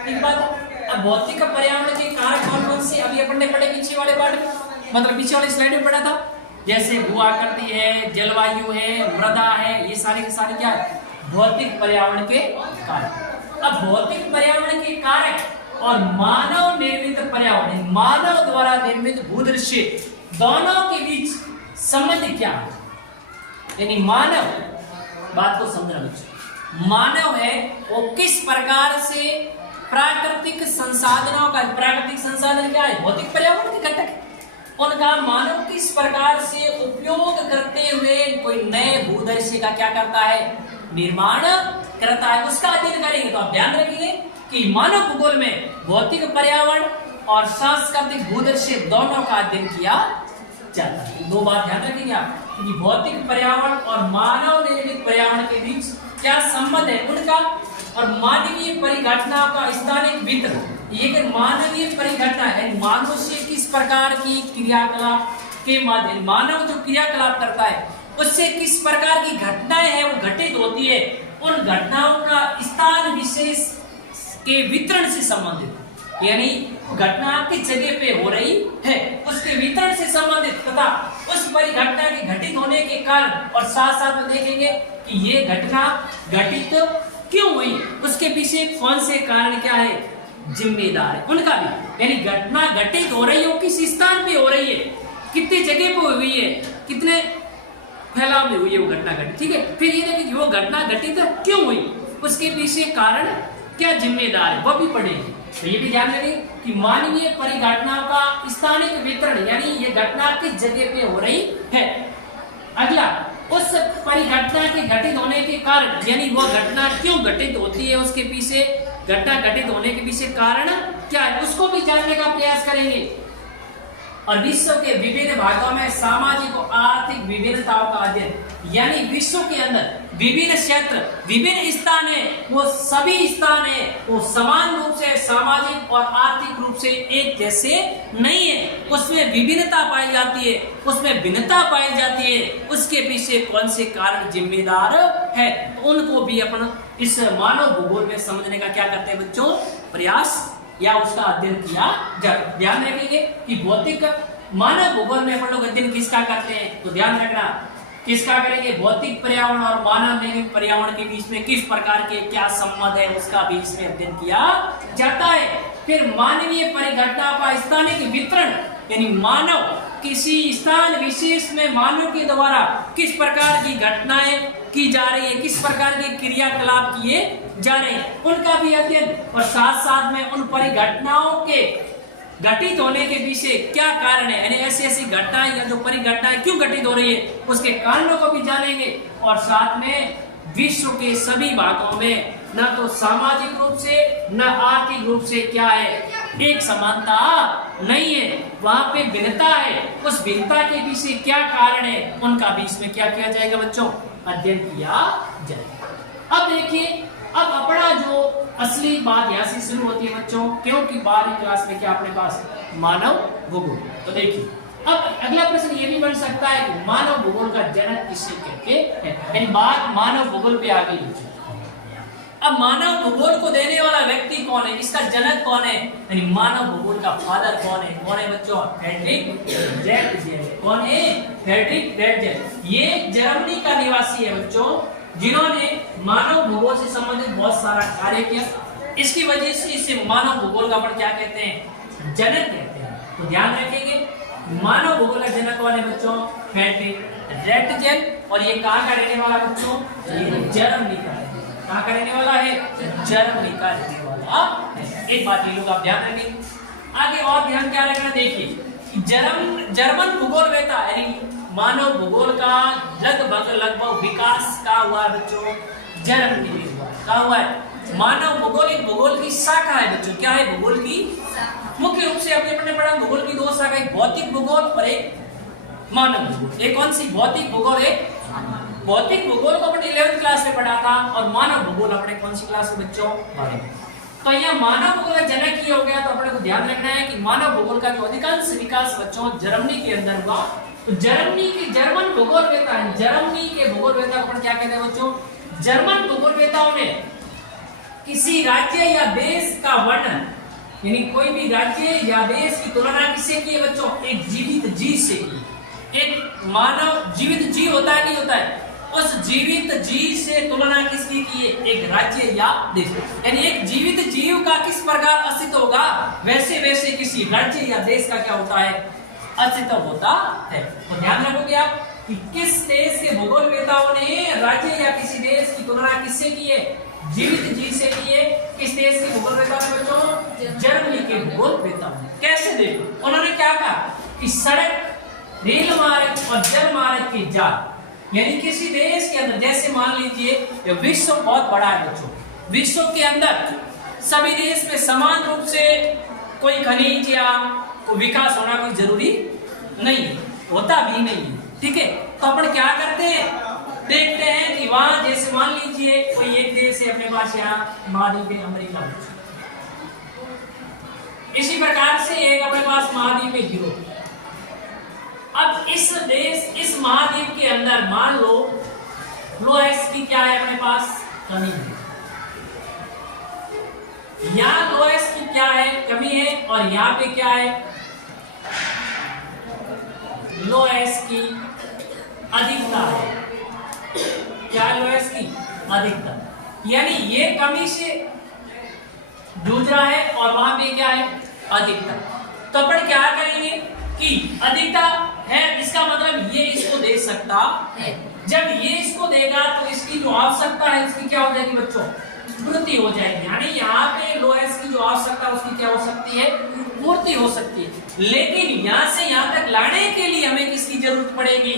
ठीक बात है। अब भौतिक पर्यावरण के कारक कौन कौन से अभी अपन ने पढ़े पीछे वाले पार्ट में, मतलब पीछे वाले स्लाइड में पढ़ा था। जैसे भू आकृति है, जलवायु है, मृदा है, ये सारे के सारे क्या है, भौतिक पर्यावरण के कारक। अब भौतिक पर्यावरण के कारक और मानव निर्मित पर्यावरण, मानव द्वारा निर्मित भूदृश्य, दोनों के बीच संबंध क्या है, यानी मानव, बात को समझना बच्चों, मानव है वो किस प्रकार से प्राकृतिक संसाधनों का, प्राकृतिक संसाधन क्या है, भौतिक पर्यावरण के घटक है, उनका मानव किस प्रकार से उपयोग करते हुए कोई नए भूदृश्य का क्या करता है, निर्माण करता है, उसका अध्ययन करेंगे। तो आप ध्यान रखिए कि मानव भूगोल में भौतिक पर्यावरण और सांस्कृतिक भूदृश्य दोनों का अध्ययन किया जाता है। दो बात ध्यान रखेंगे आप कि भौतिक पर्यावरण और मानव निर्मित पर्यावरण के बीच क्या संबंध है उनका, और मानवीय परिघटनाओं का स्थानिक वितरण। ये मानवीय परिघटना है, मनुष्य किस प्रकार की क्रियाकलाप के माध्यम, मानव जो क्रियाकलाप करता है उससे किस प्रकार की घटनाएं हैं वो घटित होती है, उन घटनाओं का स्थान विशेष के वितरण से संबंधित, यानी घटना किस जगह पे हो रही है उसके वितरण से संबंधित तथा उस परिघटना के घटित होने के कारण, और साथ साथ में देखेंगे कि ये घटना घटित क्यों हुई, उसके पीछे कौन से कारण क्या है, जिम्मेदार है उनका भी, यानी घटना घटित हो रही हो किस स्थान पे हो रही है, कितनी जगह पे हुई है, कितने फैलाव में हुई है वो घटना घटित। ठीक है। फिर ये देखिए वो घटना घटित क्यों हुई, उसके पीछे कारण क्या जिम्मेदार है वो भी पढ़ेंगे। तो ये भी ध्यान रखें कि मानवीय परिघटनाओं का स्थानिक वितरण, यानी ये घटना किस जगह पे हो रही है। अगला, उस परिघटना के घटित होने के कारण, यानी वो घटना क्यों घटित होती है, उसके पीछे घटना घटित होने के पीछे कारण क्या है, उसको भी जानने का प्रयास करेंगे। और विश्व के विभिन्न भागों में सामाजिक और आर्थिक विभिन्नताओं का अध्ययन, यानी विश्व के अंदर विभिन्न क्षेत्र, विभिन्न स्थान है, वो सभी स्थान है वो समान रूप से सामाजिक और आर्थिक रूप से एक जैसे नहीं है, उसमें विभिन्नता पाई जाती है, उसमें भिन्नता पाई जाती है। उसके पीछे कौन से कारण जिम्मेदार है, तो उनको भी अपन इस मानव भूगोल में समझने का क्या करते हैं बच्चों, प्रयास या उसका अध्ययन किया जाए। ध्यान रखेंगे कि भौतिक मानव भूगोल में अपन लोग अध्ययन किसका करते हैं, तो ध्यान रखना किसका करेंगे, भौतिक पर्यावरण और मानव निर्मित पर्यावरण के बीच में किस प्रकार के क्या संबंध है उसका भी इसमें अध्ययन किया जाता है। फिर मानवीय परिघटना का स्थानिक वितरण, यानी मानव किसी स्थान विशेष में मानव के द्वारा किस प्रकार की घटनाएं की जा रही है, किस प्रकार के क्रियाकलाप किए जा रहे हैं, उनका भी अध्ययन, और साथ साथ में उन परिघटनाओं के घटित होने के पीछे क्या कारण है, यानी ऐसी ऐसी घटनाएं या जो परिघटनाएं क्यों घटित हो रही है उसके कारणों को भी जानेंगे। और साथ में विश्व के सभी भागों में न तो सामाजिक रूप से न आर्थिक रूप से क्या है, एक समानता नहीं है, वहां पे भिन्नता है, उस भिन्नता के पीछे क्या कारण है उनका भी इसमें क्या किया जाएगा बच्चों, अध्ययन किया जाएगा। अब देखिए, अब अपना जो असली बात यहाँ से शुरू होती है बच्चों, क्योंकि 12वीं क्लास में क्या अपने पास मानव भूगोल। तो देखिए अब अगला प्रश्न ये भी बन सकता है कि मानव भूगोल का जनक किसे कहते हैं, यानी बात मानव भूगोल पे आ गई। अब मानव भूगोल को देने वाला व्यक्ति कौन है, इसका जनक कौन है, यानी मानव भूगोल का फादर कौन है बच्चों, फ्रेडरिक ड्रेटजेल। कौन है, फ्रेडरिक ड्रेटजेल। ये जर्मनी का निवासी है बच्चों, जिन्होंने मानव भूगोल से संबंधित बहुत सारा कार्य किया। इसकी वजह से इसे मानव भूगोल का अपन क्या कहते हैं, जनक कहते हैं। तो ध्यान रखेंगे मानव भूगोल का जनक कौन है बच्चों, फ्रेडरिक ड्रेटजेल। और ये कहाँ का रहने वाला बच्चों, ये जर्मनी का है। कहाँ का रहने वाला है, जर्मनी का रहने वाला है। एक बात ये लोग आप ध्यान रखेंगे। आगे और ध्यान क्या रखना, देखिए जर्मन भूगोलवेता यानी मानव भूगोल का लगभग विकास का हुआ है बच्चों, जर्मनी में हुआ। क्या हुआ है, मानव भूगोल एक भूगोल की शाखा है बच्चों। क्या है, भूगोल की मुख्य रूप से अपने पढ़ा भूगोल की दो शाखा, एक भौतिक भूगोल और एक मानव भूगोल। एक कौन सी, भौतिक भूगोल, एक भौतिक भूगोल को अपने 11वीं क्लास में पढ़ा था, और मानव भूगोल अपने कौन सी क्लास में बच्चों, 12वीं। तो यह मानव भूगोल का जनक ही हो गया। तो अपने को ध्यान रखना है कि मानव भूगोल का जो अधिकांश विकास बच्चों जर्मनी के अंदर हुआ। तो जर्मनी की जर्मन भूगोलवेता है, जर्मनी के भूगोलवेता को क्या कहते हैं बच्चों, जर्मन भूगोलवेताओं ने किसी राज्य या देश का वर्णन, यानी कोई भी राज्य या देश की तुलना किससे की है बच्चों, एक जीवित जीव से की। एक मानव जीवित जीव होता है, नहीं होता है, उस जीवित जीव से तुलना किसकी की है, एक राज्य या देश। यानी एक जीवित जीव का किस प्रकार अस्तित्व होगा, वैसे वैसे किसी राज्य या देश का क्या होता है, अस्तित्व होता है। तो ध्यान रखोगे आप कि किस देश के भूगोलवेताओं ने राज्य या किसी देश की तुलना किससे की है, जीवित जीव से की है। किस देश के भूगोलवेता ने बच्चों, जर्मनी के भूगोलवेताओं ने। कैसे देखो, उन्होंने क्या कहा कि सड़क, रेल मार्ग और जल मार्ग के जाल, यानी किसी देश के अंदर, जैसे मान लीजिए विश्व बहुत बड़ा है बच्चों, विश्व के अंदर सभी देश में समान रूप से कोई खनिज या विकास होना कोई जरूरी नहीं, होता भी नहीं, ठीक है। तो अपन क्या करते हैं, देखते हैं कि वहां जैसे मान लीजिए कोई एक देश है अपने पास, यहाँ महाद्वीप है अमेरिका, इसी प्रकार से एक अपने पास महाद्वीप है यूरोप। अब इस देश, इस महाद्वीप के अंदर मान लो लोएस की क्या है अपने पास, कमी है। यहाँ लोएस की क्या है, कमी है, और यहाँ पे क्या है, लोएस की अधिकता है। क्या लोएस की अधिकता, यानी ये कमी से जूझ रहा है और वहां पे क्या है, अधिकता। तो अपन क्या करेंगे कि अधिकता है, इसका मतलब ये इसको दे सकता है। जब ये इसको देगा तो इसकी जो आवश्यकता है इसकी क्या हो जाएगी बच्चों, पूर्ति हो जाएगी। यानी यहाँ पे लोएस की जो आवश्यकता है उसकी क्या हो सकती है, पूर्ति हो सकती है। लेकिन यहाँ से यहाँ तक लाने के लिए हमें किसकी जरूरत पड़ेगी,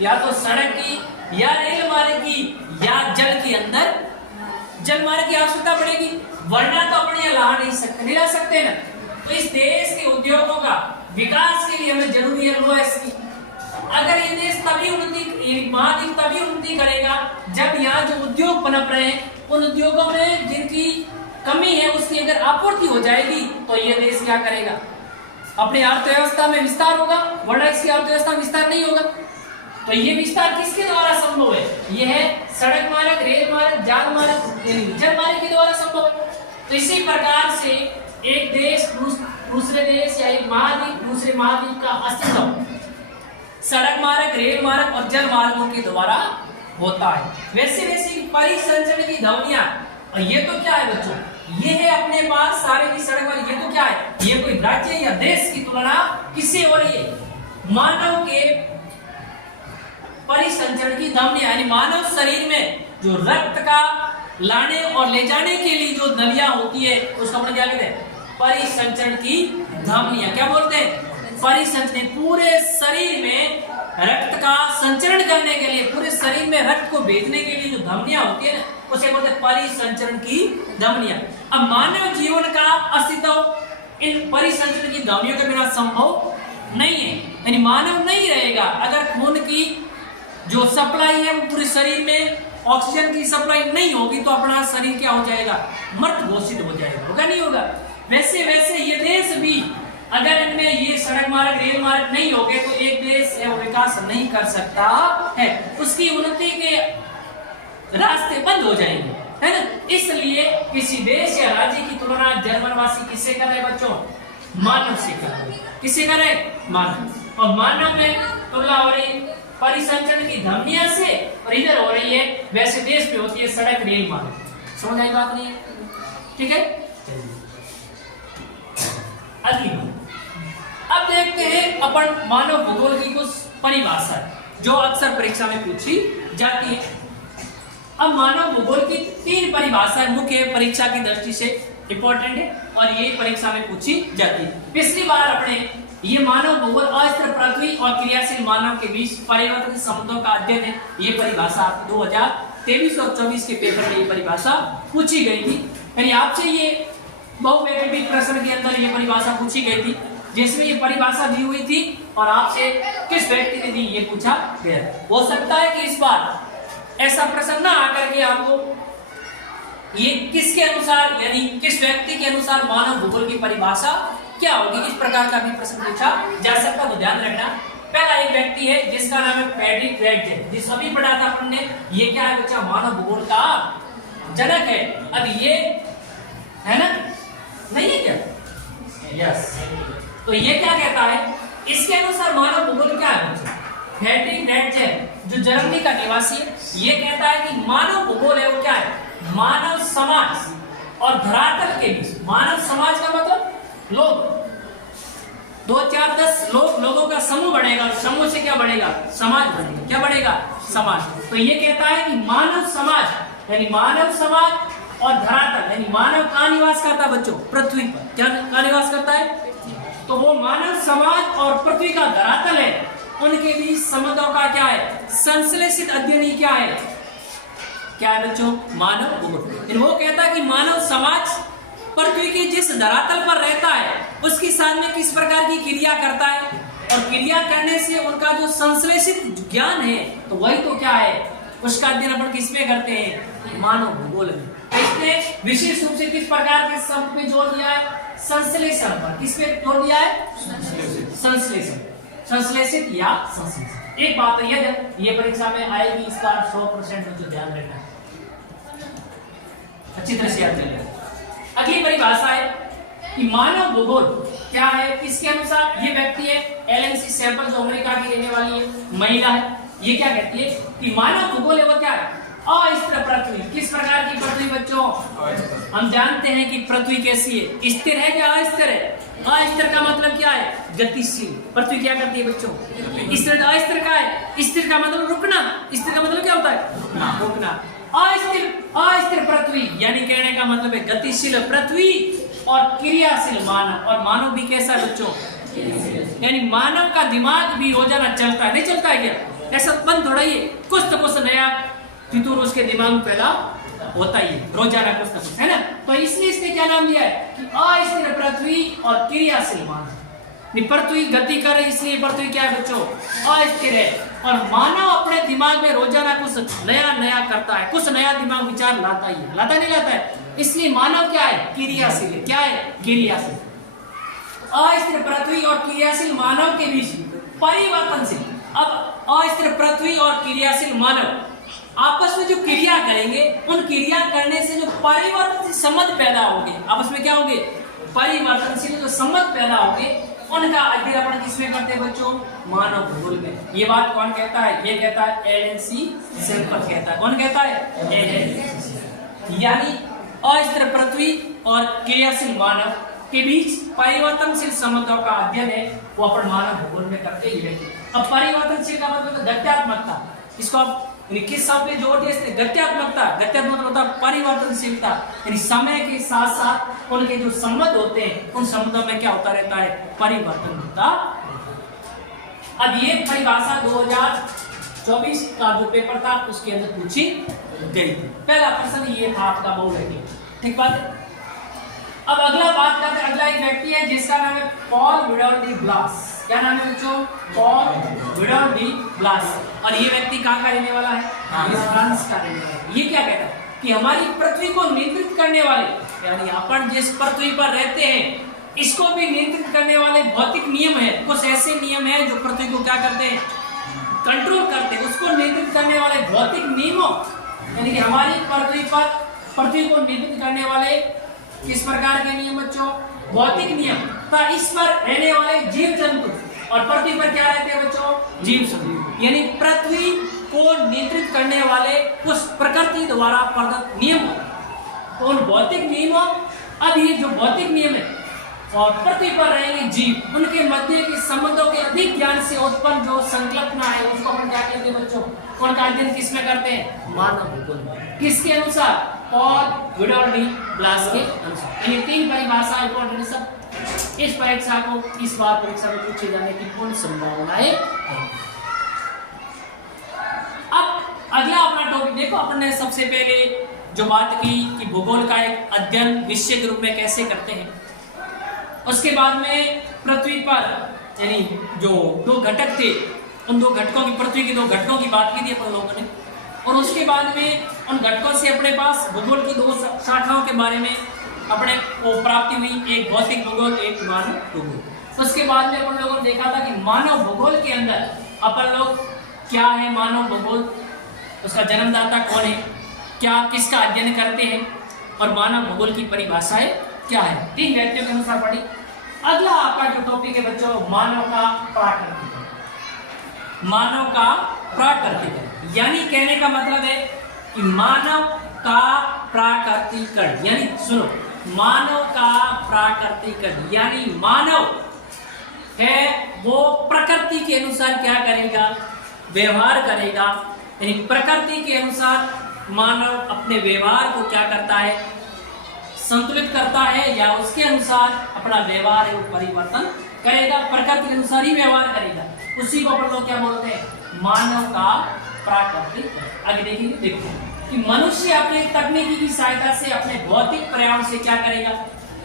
या तो सड़क की, या रेल मार्ग की, या जल के अंदर जल मार्ग की आवश्यकता पड़ेगी, वरना तो अपने यहाँ ला नहीं सकते, नहीं ला सकते ना। तो इस देश के उद्योगों का विकास के लिए हमें जरूरी है लोएस की। अगर ये देश तभी उन्नति, महाद्वीप तभी उन्नति करेगा जब यहाँ जो उद्योग पनप रहे हैं उन उद्योगों में जिनकी कमी है उसकी अगर आपूर्ति हो जाएगी तो ये देश क्या करेगा, अपनी अर्थव्यवस्था में विस्तार होगा, वरना इसकी अर्थव्यवस्था में विस्तार नहीं होगा। तो ये विस्तार किसके द्वारा संभव है? ये है सड़क मार्ग, रेल मार्ग, जल मार्ग, जल मार्ग के द्वारा संभव है। तो इसी प्रकार से एक देश दूसरे देश या एक महाद्वीप दूसरे महाद्वीप का अस्तित्व सड़क मार्ग, रेल मार्ग और जल मार्गों के द्वारा होता है। वैसे वैसे परिसंचरण की ध्वनियां, और ये तो क्या है बच्चों, ये है अपने पास सारे की सड़क मार्ग, ये तो क्या है, ये कोई राज्य या देश की तुलना किससे हो रही है? मानव के परिसंचरण की ध्वनियां, यानी मानव शरीर में जो रक्त का लाने और ले जाने के लिए जो नलियां होती है उसको अपन क्या कहते हैं? परिसंचरण की ध्वनियां। क्या बोलते हैं? परिसंचरण। पूरे शरीर में रक्त का संचरण करने के लिए, पूरे शरीर में रक्त को भेजने के लिए जो धमनियां होती है ना उसे बोलते हैं परिसंचरण की धमनियां। अब मानव जीवन का अस्तित्व इन परिसंचरण की धमनियों के बिना संभव नहीं है, यानी मानव नहीं रहेगा अगर खून की जो सप्लाई है वो पूरे शरीर में ऑक्सीजन की सप्लाई नहीं होगी तो अपना शरीर क्या हो जाएगा? मृत घोषित हो जाएगा। होगा नहीं होगा? वैसे वैसे ये देश भी अगर इनमें ये सड़क मार्ग, रेल मार्ग नहीं होगे तो एक देश है वो विकास नहीं कर सकता है, उसकी उन्नति के रास्ते बंद हो जाएंगे, है ना। इसलिए किसी देश या राज्य की तुलना जर्मनवासी किससे कर रहे हैं बच्चों? मानव से कर रहे हैं। किससे कर रहे हैं? मानव। और मानव में तुलना हो रही परिसंचरण की धमनियां से, और इधर हो रही है वैसे देश में होती है सड़क, रेल मार्ग। समझ आई बात नहीं है? ठीक है, अगली अब देखते हैं अपन मानव भूगोल की कुछ परिभाषा जो अक्सर परीक्षा में पूछी जाती है। अब मानव भूगोल की 3 परिभाषाएं मुख्य परीक्षा की दृष्टि से इंपॉर्टेंट है और ये परीक्षा में पूछी जाती है। पिछली बार अपने ये मानव भूगोल अस्थिर पृथ्वी और क्रियाशील मानव के बीच परिवर्तन संबंधों का अध्ययन है। ये परिभाषा 2023 और 24 के पेपर में ये परिभाषा पूछी गई थी, यानी आपसे ये बहुवैकल्पिक प्रश्न के अंदर ये परिभाषा पूछी गई थी जिसमें ये परिभाषा दी हुई थी और आपसे किस व्यक्ति ने दी ये पूछा गया। हो सकता है कि इस बार ऐसा प्रश्न ना आकर के आपको ये किसके अनुसार, यानी किस व्यक्ति के अनुसार मानव भूगोल की परिभाषा क्या होगी, इस प्रकार का भी प्रश्न पूछा जा सकता, तो ध्यान रखना। पहला एक व्यक्ति है जिसका नाम है फ्रेडरिक रेडजे, जिस अभी पढ़ा था अपन ने। ये क्या है बच्चा? मानव भूगोल का जनक है। अब ये है ना, नहीं है क्या? यस। तो ये क्या कहता है? इसके अनुसार मानव भूगोल क्या है बच्चों? फ्रेडरिक रेडजे जो जर्मनी का निवासी है, ये कहता है कि मानव भूगोल है वो क्या है? मानव समाज और धरातल के बीच। मानव समाज का मतलब लोग, 2, 4, 10 लोगों का समूह बढ़ेगा, समूह से क्या बढ़ेगा? समाज बढ़ेगा। क्या बढ़ेगा? समाज। तो ये कहता है कि मानव समाज यानी मानव समाज और धरातल, यानी मानव कहाँ निवास करता है बच्चों? पृथ्वी पर। क्या कहाँ निवास करता है? तो वो मानव समाज और पृथ्वी का धरातल है, उनके बीच संबंधों का क्या है? संश्लेषित अध्ययन ही क्या है? क्या है बच्चों? मानव भूगोल। वो कहता है कि मानव समाज पृथ्वी के जिस धरातल पर रहता है उसके साथ में किस प्रकार की क्रिया करता है, और क्रिया करने से उनका जो संश्लेषित ज्ञान है तो वही तो क्या है? उसका अध्ययन अपन किसमें करते हैं? मानव भूगोल में। इसने विशेष रूप से किस प्रकार के शब्द पे जोर दिया है? संश्लेषण पर। किस पे जोर दिया है? संश्लेषण, संश्लेषित या संश्लेषित। एक बात तो ये परीक्षा में आएगी, इसका 100% में जो ध्यान रखना है, अच्छी तरह से याद करिए। अगली परिभाषा है कि मानव भूगोल क्या है? किसके अनुसार? ये व्यक्ति है एलेन सैंपल जो अमेरिका की रहने वाली है, महिला है। ये क्या कहती है कि मानव भूगोल है वो क्या है? अस्थिर पृथ्वी। किस प्रकार की पृथ्वी बच्चों? हम जानते हैं कि पृथ्वी कैसी है? स्थिर है या अस्थिर है? अस्थिर का मतलब क्या है? गतिशील। पृथ्वी क्या करती है बच्चों? स्थिर। अस्थिर का है? स्थिर का मतलब रुकना। स्थिर का मतलब क्या होता है? रुकना। अस्थिर पृथ्वी यानी कहने का मतलब है गतिशील पृथ्वी और क्रियाशील मानव। और मानव भी कैसा है बच्चों? यानी मानव का दिमाग भी रोजाना चलता है, नहीं चलता है क्या? ऐसा बंद थोड़ा ही है, कुछ तो कुछ नया फितूर उसके दिमाग में पैदा होता ही है रोजाना, कुछ ना कुछ, है ना। तो इसलिए इसने क्या नाम दिया है कि अस्थिर पृथ्वी और क्रियाशील मानव। पृथ्वी गति कर रही, इसलिए पृथ्वी क्या है बच्चों, अस्थिर है। और मानव अपने दिमाग में रोजाना कुछ नया नया करता है, कुछ नया दिमाग विचार लाता ही है, लाता नहीं लाता है, इसलिए मानव क्या है, क्रियाशील है। क्या है, क्रियाशील। अस्थिर पृथ्वी और क्रियाशील मानव के बीच परिवर्तनशील। अब अस्थिर पृथ्वी और क्रियाशील मानव आपस में जो क्रिया करेंगे, उन क्रिया करने से जो परिवर्तनशील संबंध पैदा होंगे, आपस में क्या होंगे, परिवर्तनशील जो संबंध पैदा होंगे, उनका अध्ययन अपन किसमें करते हैं बच्चों, मानव भूगोल में। ये बात कौन कहता है, ये कहता है एलेन सेल्फर कहता है। कौन कहता है, एलेन। यानी अस्थिर पृथ्वी और क्रियाशील मानव के बीच परिवर्तनशील संबंधों का अध्ययन है, वो अपन मानव भूगोल में करते ही। अब परिवर्तनशील का मतलब गत्यात्मकता, इसको आप किस शब्द में जोड़ दिया, गत्यात्मकता। गत्यात्मक मतलब परिवर्तनशीलता, यानी समय के साथ साथ उनके जो संबंध होते हैं, उन संबंधों में क्या होता रहता है, परिवर्तन होता। अब ये परिभाषा 2024 का जो पेपर था उसके अंदर पूछी गई थी। पहला प्रश्न ये था आपका बहुरैखिक, ठीक बात है। अब अगला बात करते हैं, अगला एक व्यक्ति है जिसका नाम है पॉल विडॉल डी ब्लास। क्या नाम है बच्चों, पॉल विडॉल डी ब्लास। और ये व्यक्ति कहाँ का रहने वाला है, फ्रांस का रहने वाला है। ये क्या कहता है कि हमारी पृथ्वी को नियंत्रित करने वाले, यानी अपन जिस पृथ्वी पर रहते हैं इसको भी नियंत्रित करने वाले भौतिक नियम है। कुछ ऐसे नियम है जो पृथ्वी को क्या करते हैं, कंट्रोल करते हैं। उसको नियंत्रित करने वाले भौतिक नियमों, यानी कि हमारी पृथ्वी पर पृथ्वी को नियंत्रित करने वाले किस प्रकार के नियम बच्चों, भौतिक नियम। तो इस पर रहने वाले जीव जंतु, और पृथ्वी पर क्या रहते हैं बच्चों, जीव जंतु। यानी पृथ्वी को नियंत्रित करने वाले उस प्रकृति द्वारा प्रदत्त नियम, तो उन भौतिक नियमों, अब ये जो भौतिक नियम है और पृथ्वी पर रहेंगे जीव, उनके मध्य के संबंधों के अधिक ज्ञान से उत्पन्न जो संकल्पना है, उसको हम क्या कहते हैं बच्चों, उनका अध्ययन किसमें करते हैं, मानव भूगोल में। किसके अनुसार, पॉल विडॉल डी ब्लास के अनुसार। ये तीन परिभाषा इंपॉर्टेंट सब इस परीक्षा को, इस बार परीक्षा में पूछे जाने की पूर्ण संभावनाएं है। अब अगला अपना टॉपिक देखो, अपन ने सबसे पहले जो बात की कि भूगोल का एक अध्ययन विषय के रूप में कैसे करते हैं। उसके बाद में पृथ्वी पर यानी जो दो घटक थे, उन दो घटकों की, पृथ्वी के दो घटकों की बात की थी अपन लोगों ने। और उसके बाद में उन घटकों से अपने पास भूगोल की दो शाखाओं के बारे में अपने को प्राप्ति हुई, एक भौतिक भूगोल, एक मानव भूगोल। उसके बाद में अपन लोगों ने देखा था कि मानव भूगोल के अंदर अपन लोग क्या है, मानव भूगोल उसका जन्मदाता कौन है, क्या किसका अध्ययन करते हैं, और मानव भूगोल की परिभाषाएं क्या है, तीन व्यक्तियों के अनुसार पढ़ी। अगला आपका जो टॉपिक है बच्चों, मानव का प्राकृतिक। मानव का प्राकृतिक यानी कहने का मतलब है कि मानव का प्राकृतिकरण, यानी सुनो, मानव का प्राकृतिकरण यानी मानव है वो प्रकृति के अनुसार क्या करेगा, व्यवहार करेगा। यानी प्रकृति के अनुसार मानव अपने व्यवहार को क्या करता है, संतुलित करता है, या उसके अनुसार अपना व्यवहार है वो परिवर्तन करेगा, प्रकृति के अनुसार ही व्यवहार करेगा। उसी को अपन लोग क्या बोलते हैं, मानव का प्राकृतिक। आगे देखेंगे, देखो कि मनुष्य अपने तकनीकी की सहायता से अपने भौतिक पर्यावरण से क्या करेगा,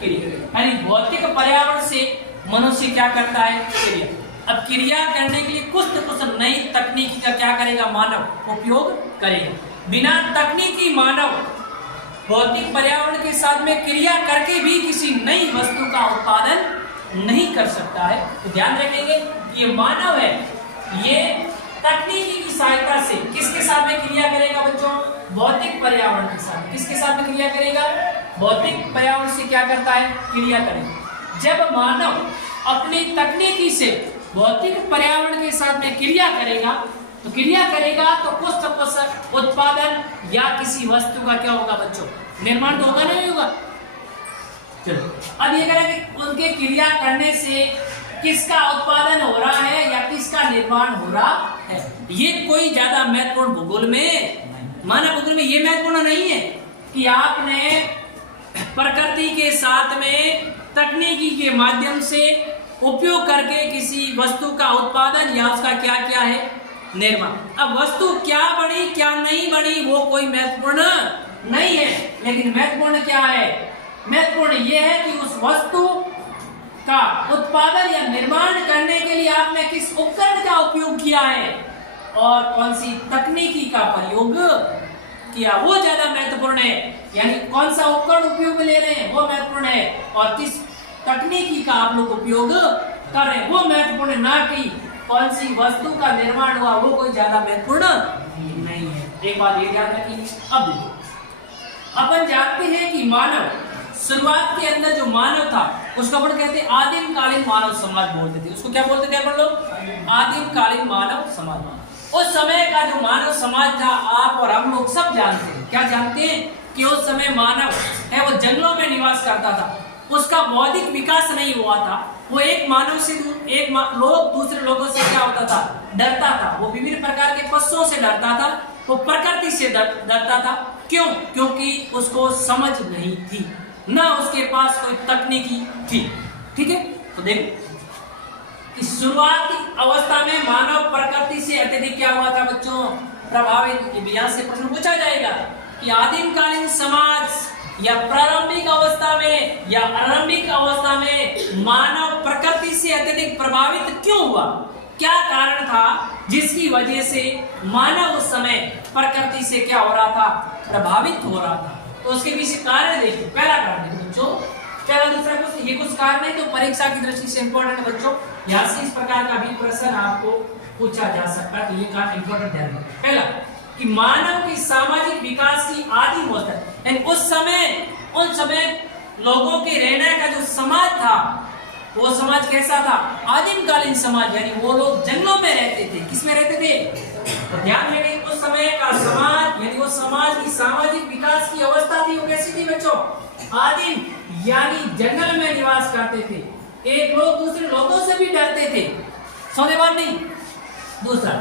क्रिया। यानी भौतिक पर्यावरण से मनुष्य क्या करता है, क्रिया। अब क्रिया करने के लिए कुछ न कुछ नई तकनीकी का क्या करेगा, मानव उपयोग करेगा। बिना तकनीकी मानव भौतिक पर्यावरण के साथ में क्रिया करके भी किसी नई वस्तु का उत्पादन नहीं कर सकता है। तो ध्यान रखेंगे ये मानव है, ये तकनीकी की सहायता से किसके साथ में क्रिया करेगा बच्चों, भौतिक पर्यावरण के साथ। किसके साथ में क्रिया करेगा, भौतिक पर्यावरण से क्या करता है, क्रिया करेगा। जब मानव अपनी तकनीकी से भौतिक पर्यावरण के साथ में क्रिया करेगा, तो क्रिया करेगा तो कुछ न कुछ उत्पादन या किसी वस्तु का क्या होगा बच्चों, निर्माण तो होगा नहीं होगा। चलो अब ये करेंगे उनके क्रिया करने से किसका उत्पादन हो रहा है या किसका निर्माण हो रहा है। ये कोई ज्यादा महत्वपूर्ण भूगोल में, मानव भूगोल में ये महत्वपूर्ण नहीं है कि आपने प्रकृति के साथ में तकनीकी के माध्यम से उपयोग करके किसी वस्तु का उत्पादन या उसका क्या क्या है, निर्माण। अब वस्तु क्या बनी क्या नहीं बनी वो कोई महत्वपूर्ण नहीं है, लेकिन महत्वपूर्ण क्या है, महत्वपूर्ण यह है कि उस वस्तु का उत्पादन या निर्माण करने के लिए आपने किस उपकरण का उपयोग किया है और कौन सी तकनीकी का प्रयोग किया, वो ज्यादा महत्वपूर्ण है। यानी कौन सा उपकरण उपयोग में ले रहे हैं वो महत्वपूर्ण है, और किस तकनीकी का आप लोग उपयोग कर रहे हैं वो महत्वपूर्ण है, ना कि कौन सी वस्तु का निर्माण हुआ वो कोई ज्यादा महत्वपूर्ण नहीं है। एक बात ये ध्यान रखिए। अब देखो, अपन जानते हैं कि मानव शुरुआत के अंदर जो मानव था उसको अपन कहते हैं आदिम कालीन मानव समाज बोलते थे। उसको क्या बोलते थे अपन लोग? आदिम कालीन मानव समाज। उस समय का जो मानव समाज था, आप और हम लोग सब जानते हैं। क्या जानते हैं? कि उस समय मानव है वो जंगलों में निवास करता था, उसका बौद्धिक विकास नहीं हुआ था, वो एक मानव से लोग दूसरे लोगों से क्या होता था? डरता था। वो विभिन्न प्रकार के पशुओं से डरता था, वो प्रकृति से डरता था। क्यों? क्योंकि उसको समझ नहीं थी, ना उसके पास कोई तकनीकी थी। ठीक है, तो देखो इस शुरुआती अवस्था में मानव प्रकृति से अत्यधिक क्या हुआ था बच्चों? प्रभावित। यहाँ से प्रश्न पूछा जाएगा कि आदिम कालीन समाज या प्रारंभिक अवस्था में या आरंभिक अवस्था में मानव प्रकृति से अत्यधिक प्रभावित क्यों हुआ? क्या कारण था जिसकी वजह से मानव उस समय प्रकृति से क्या हो रहा था? प्रभावित हो रहा था। तो उसके पीछे कारण देखिए। पहला कारण देखो बच्चों, पहला दूसरा कुछ ये कुछ कारण है तो परीक्षा की दृष्टि से इंपॉर्टेंट है बच्चों। यहाँ से इस प्रकार का भी प्रश्न आपको पूछा जा सकता है, तो ये कारण इंपॉर्टेंट ध्यान रखें। पहला कि मानव की सामाजिक विकास की आदि होता है, यानी उन समय लोगों के रहने का जो समाज था वो समाज कैसा था? आदिम कालीन समाज। यानी वो लोग जंगलों में रहते थे। किस में रहते थे? तो ध्यान रखें, उस समय का समाज यानी वो समाज की सामाजिक विकास की अवस्था थी वो कैसी थी बच्चों? आदिम, यानी जंगल में निवास करते थे, एक लोग दूसरे लोगों से भी डरते थे। सौदेबान नहीं। दूसरा,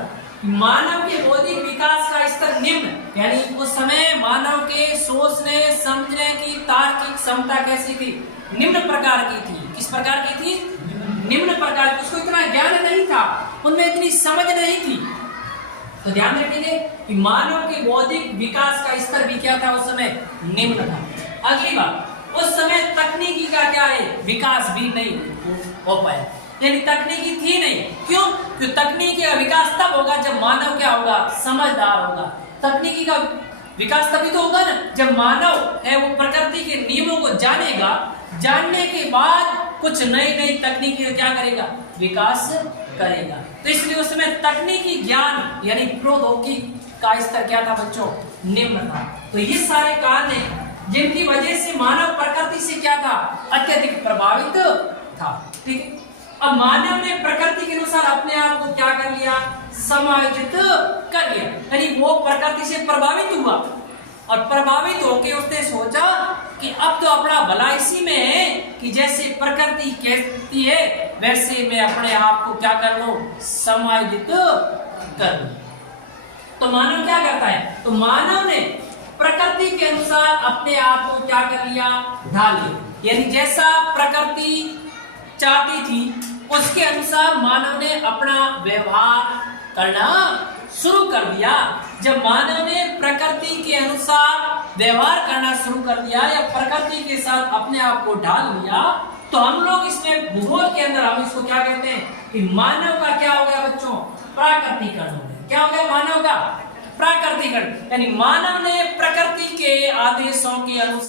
मानव के बौद्धिक विकास का स्तर निम्न, यानी उस समय मानव के सोचने समझने की तार्किक क्षमता कैसी थी? निम्न प्रकार की थी। किस प्रकार की थी? निम्न प्रकार की। उसको इतना ज्ञान नहीं था, उनमें इतनी समझ नहीं थी। तो ध्यान रखिए कि मानव के बौद्धिक विकास का स्तर भी क्या था उस समय? निम्न था। अगली बात, उस समय तकनीकी का क्या है? विकास भी नहीं हो पाया, यानी तकनीकी थी नहीं। क्यों? क्योंकि तकनीकी का विकास तब होगा जब मानव क्या होगा? समझदार होगा। तकनीकी का विकास तभी तो होगा ना जब मानव है वो प्रकृति के नियमों को जानेगा, जानने के बाद कुछ नई नई तकनीकी का क्या करेगा? विकास करेगा। तो इसलिए उस समय तकनीकी ज्ञान यानी प्रौद्योगिकी का स्तर क्या था बच्चों? निम्न था। तो ये सारे कारण हैं जिनकी वजह से मानव प्रकृति से क्या था? अत्यधिक प्रभावित था। ठीक है, अब मानव ने प्रकृति के अनुसार अपने आप को क्या कर लिया? समायोजित कर लिया, यानी वो प्रकृति से प्रभावित हुआ और प्रभावित होकर उसने सोचा कि अब तो अपना भला इसी में है कि जैसे प्रकृति कहती है वैसे मैं अपने आप को क्या कर लूं? समायोजित कर लूं। तो मानव क्या करता है? तो मानव ने प्रकृति के अनुसार अपने आप को क्या कर लिया? ढाल लिया, यानी जैसा प्रकृति चाहती थी उसके अनुसार मानव ने अपना व्यवहार करना शुरू कर दिया। जब मानव ने प्रकृति के अनुसार व्यवहार करना शुरू कर दिया या प्रकृति के साथ अपने आप को ढाल लिया, तो हम लोग इसमें भूगोल के अंदर हम इसको क्या कहते हैं कि मानव का क्या हो गया बच्चों? प्राकृतिकरण हो गया। क्या हो गया? मानव का प्राकृतिकरण, यानी मानव ने प्रकृति के आदेशों के अनुसार